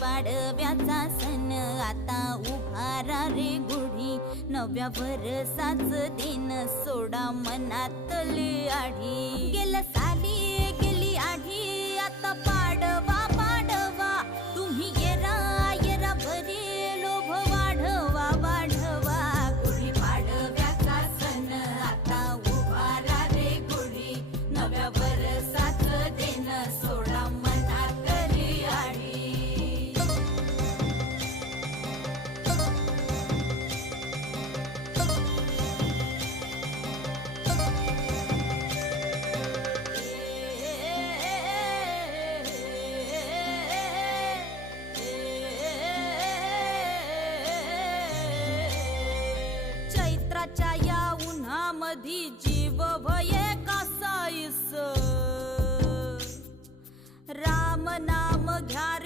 पाडव्याचा सण आता उभारा रे गुढी, नव्या वर्षाच दिन सोडा मनातली आढी. गेल्या साली गेली आढी, आता पाडवा पाडवा, तुम्ही येरा येरा भरी लोभ वाढवा वाढवा. गुढी पाडव्याचा सण आता उभारा रे गुढी, नव्या वर्षाच दिन सोडा मनातली आढी. चैत्राच्या या उन्हामधी जीव भये कासाईस, राम नाम घ्या